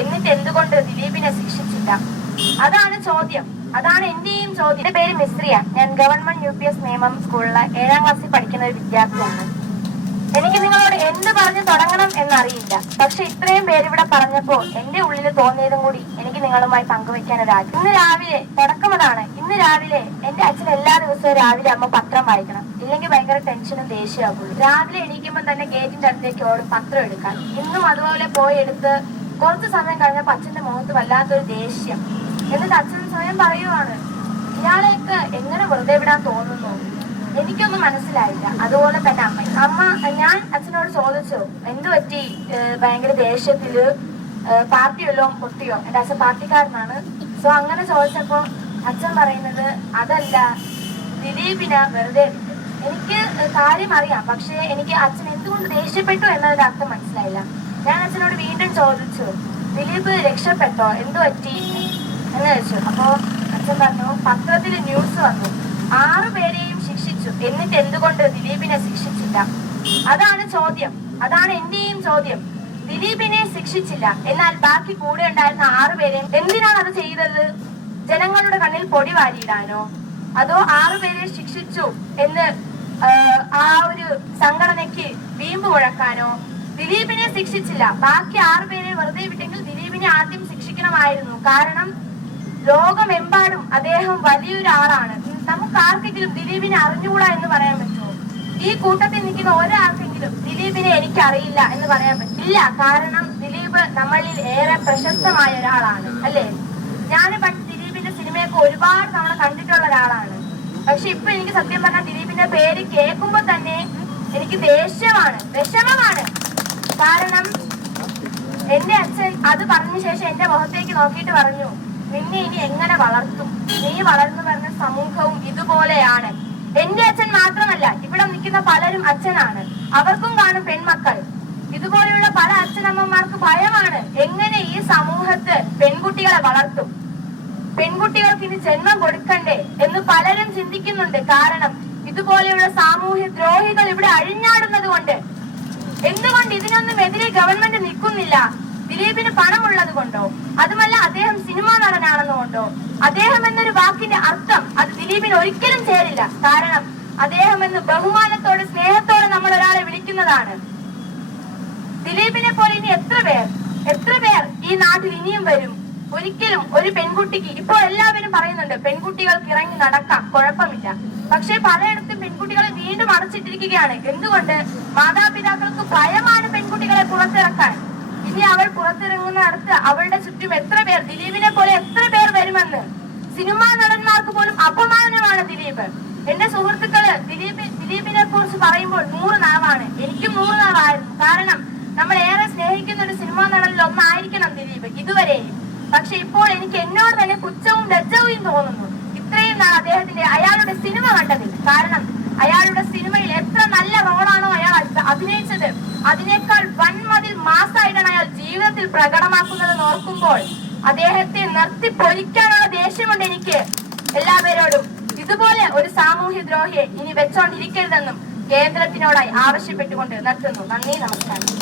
എന്നിട്ട് എന്തുകൊണ്ട് ദിലീപിനെ ശിക്ഷിച്ചില്ല? അതാണ് ചോദ്യം. അതാണ് എന്റെയും ചോദ്യം. എന്റെ പേര് മിശ്രിയ. ഞാൻ ഗവൺമെന്റ് UPS നിയമം സ്കൂളിലെ 7ാം ക്ലാസ്സിൽ പഠിക്കുന്ന ഒരു വിദ്യാർത്ഥിയാണ്. എനിക്ക് നിങ്ങളോട് എന്ത് പറഞ്ഞു തുടങ്ങണം എന്നറിയില്ല. പക്ഷെ ഇത്രയും പേര് ഇവിടെ പറഞ്ഞപ്പോ എന്റെ ഉള്ളിൽ തോന്നിയതും കൂടി എനിക്ക് നിങ്ങളുമായി പങ്കുവെക്കാൻ ഒരാഗ്രഹം. ഇന്ന് രാവിലെ തുടക്കമതാണ്. ഇന്ന് രാവിലെ എന്റെ അച്ഛൻ എല്ലാ ദിവസവും രാവിലെ അമ്മ പത്രം വായിക്കണം, ഇല്ലെങ്കിൽ ഭയങ്കര ടെൻഷനും ദേഷ്യമാകുള്ളൂ. രാവിലെ എണീക്കുമ്പോൾ തന്നെ ഗേറ്റിന്റെ അടുത്തേക്ക് ഓടും പത്രം എടുക്കാൻ. ഇന്നും അതുപോലെ പോയി എടുത്ത് കുറച്ചു സമയം കഴിഞ്ഞപ്പോൾ അച്ഛന്റെ മുഖത്ത് വല്ലാത്തൊരു ദേഷ്യം. എന്നിട്ട് അച്ഛൻ സ്വയം പറയുവാണ്, ഇയാളെയൊക്കെ എങ്ങനെ വെറുതെ വിടാൻ തോന്നുന്നു? എനിക്കൊന്നും മനസ്സിലായില്ല. അതുപോലെ തന്നെ ഞാൻ അച്ഛനോട് ചോദിച്ചു, എന്തു പറ്റി ഭയങ്കര ദേഷ്യത്തില്, പാർട്ടി വല്ലതും പൊട്ടിയോ? എന്റെ അച്ഛൻ പാർട്ടിക്കാരനാണ്. സോ അങ്ങനെ ചോദിച്ചപ്പോ അച്ഛൻ പറയുന്നത്, അതല്ല, ദിലീപിനെ വെറുതെ വിട്ടു. എനിക്ക് കാര്യം അറിയാം, പക്ഷെ എനിക്ക് അച്ഛൻ എന്തുകൊണ്ട് ദേഷ്യപ്പെട്ടു എന്നതിന്റെ അർത്ഥം മനസ്സിലായില്ല. ഞാൻ അച്ഛനോട് വീണ്ടും ചോദിച്ചു, ദിലീപ് രക്ഷപ്പെട്ടോ, എന്തു പറ്റി എന്ന് ചോദിച്ചു. അപ്പോ അച്ഛൻ പറഞ്ഞു, പത്രത്തിൽ ന്യൂസ് വന്നു, 6 പേരെയും ശിക്ഷിച്ചു, എന്നിട്ട് എന്തുകൊണ്ട് ദിലീപിനെ ശിക്ഷിച്ചില്ല? അതാണ് ചോദ്യം. അതാണ് എന്റെയും ചോദ്യം. ദിലീപിനെ ശിക്ഷിച്ചില്ല, എന്നാൽ ബാക്കി കൂടെ ഉണ്ടായിരുന്ന 6 പേരെയും എന്തിനാണ് അത് ചെയ്തത്? ജനങ്ങളുടെ കണ്ണിൽ പൊടി വാരിയിടാനോ? അതോ 6 പേരെ ശിക്ഷിച്ചു എന്ന് ആ ഒരു സംഘടനയ്ക്ക് വീമ്പ് മുഴക്കാനോ? ദിലീപിനെ ശിക്ഷിച്ചില്ല, ബാക്കി 6 പേരെ വെറുതെ വിട്ടെങ്കിൽ ദിലീപിനെ ആദ്യം ശിക്ഷിക്കണമായിരുന്നു. കാരണം ലോകമെമ്പാടും അദ്ദേഹം വലിയൊരാളാണ്. നമുക്ക് ആർക്കെങ്കിലും ദിലീപിനെ അറിഞ്ഞുകൂടാ എന്ന് പറയാൻ പറ്റുമോ? ഈ കൂട്ടത്തിൽ നിൽക്കുന്ന ഒരാൾക്കെങ്കിലും ദിലീപിനെ എനിക്കറിയില്ല എന്ന് പറയാൻ പറ്റില്ല. കാരണം ദിലീപ് നമ്മളിൽ ഏറെ പ്രശസ്തമായ ഒരാളാണ്, അല്ലേ? ഞാൻ പണ്ട് ദിലീപിന്റെ സിനിമയൊക്കെ ഒരുപാട് തവണ കണ്ടിട്ടുള്ള ഒരാളാണ്. പക്ഷെ ഇപ്പൊ എനിക്ക് സത്യം പറഞ്ഞാൽ ദിലീപിന്റെ പേര് കേൾക്കുമ്പോ തന്നെ എനിക്ക് ദേഷ്യമാണ്, വിഷമമാണ്. കാരണം എന്റെ അച്ഛൻ അത് പറഞ്ഞ ശേഷം എന്റെ മുഖത്തേക്ക് നോക്കിയിട്ട് പറഞ്ഞു, നിന്നെ ഇനി എങ്ങനെ വളർത്തും? നീ വളർന്നു വരുന്ന സമൂഹവും ഇതുപോലെയാണ്. എന്റെ അച്ഛൻ മാത്രമല്ല, ഇവിടെ നിൽക്കുന്ന പലരും അച്ഛനാണ്. അവർക്കും കാണും പെൺമക്കൾ. ഇതുപോലെയുള്ള പല അച്ഛനമ്മമാർക്ക് ഭയമാണ്, എങ്ങനെ ഈ സമൂഹത്ത് പെൺകുട്ടികളെ വളർത്തും? പെൺകുട്ടികൾക്ക് ഇനി ജന്മം കൊടുക്കണ്ടേ എന്ന് പലരും ചിന്തിക്കുന്നുണ്ട്. കാരണം ഇതുപോലെയുള്ള സാമൂഹ്യ ദ്രോഹികൾ ഇവിടെ അഴിഞ്ഞാടുന്നത് കൊണ്ട്. എന്തുകൊണ്ട് ഇതിനൊന്നും എതിരെ ഗവൺമെന്റ് നിൽക്കുന്നില്ല? ദിലീപിന് പണമുള്ളത് കൊണ്ടോ? അതുമല്ല അദ്ദേഹം സിനിമാ നടനാണെന്നുകൊണ്ടോ? അദ്ദേഹം എന്നൊരു വാക്കിന്റെ അർത്ഥം അത് ദിലീപിന് ഒരിക്കലും ചേരില്ല. കാരണം അദ്ദേഹം എന്ന് ബഹുമാനത്തോടെ സ്നേഹത്തോടെ നമ്മൾ ഒരാളെ വിളിക്കുന്നതാണ്. ദിലീപിനെ പോലെ ഇനി എത്ര പേർ ഈ നാട്ടിൽ ഇനിയും വരും? ഒരിക്കലും ഒരു പെൺകുട്ടിക്ക്, ഇപ്പോൾ എല്ലാവരും പറയുന്നുണ്ട് പെൺകുട്ടികൾക്ക് ഇറങ്ങി നടക്കാം, കുഴപ്പമില്ല. പക്ഷെ പലയിടത്തും പെൺകുട്ടികളെ വീണ്ടും അടച്ചിട്ടിരിക്കുകയാണ്. എന്തുകൊണ്ട്? മാതാപിതാക്കൾക്ക് ഭയമാണ് പെൺകുട്ടികളെ പുറത്തിറക്കാൻ. ഇനി അവൾ പുറത്തിറങ്ങുന്നിടത്ത് അവളുടെ ചുറ്റും എത്ര പേർ, ദിലീപിനെ പോലെ എത്ര പേർ വരുമെന്ന്. സിനിമാ നടന്മാർക്ക് പോലും അപമാനമാണ് ദിലീപ്. എന്റെ സുഹൃത്തുക്കള് ദിലീപിനെ കുറിച്ച് പറയുമ്പോൾ 100 നാവാണ്. എനിക്കും 100 നാവായിരുന്നു. കാരണം നമ്മൾ ഏറെ സ്നേഹിക്കുന്ന ഒരു സിനിമാ നടനിൽ ഒന്നായിരിക്കണം ദിലീപ് ഇതുവരെയും. പക്ഷെ ഇപ്പോൾ എനിക്ക് എന്നോട് തന്നെ പുച്ഛവും ലജ്ജവും തോന്നുന്നു, ഇത്രയും നാൾ അയാളുടെ സിനിമ കണ്ടതിൽ. കാരണം അയാളുടെ സിനിമയിൽ എത്ര നല്ല റോളാണോ അയാൾ അഭിനയിച്ചത്, അതിനേക്കാൾ വൻമതിൽ മാസായിട്ടാണ് അയാൾ ജീവിതത്തിൽ പ്രകടമാക്കുന്നത് ഓർക്കുമ്പോൾ അദ്ദേഹത്തെ നിർത്തി പൊരിക്കാനുള്ള ദേഷ്യമുണ്ട് എനിക്ക് എല്ലാവരോടും. ഇതുപോലെ ഒരു സാമൂഹ്യ ദ്രോഹിയെ ഇനി വെച്ചോണ്ടിരിക്കരുതെന്നും കേന്ദ്രത്തിനോടായി ആവശ്യപ്പെട്ടുകൊണ്ട് നിർത്തുന്നു. നന്ദി, നമസ്കാരം.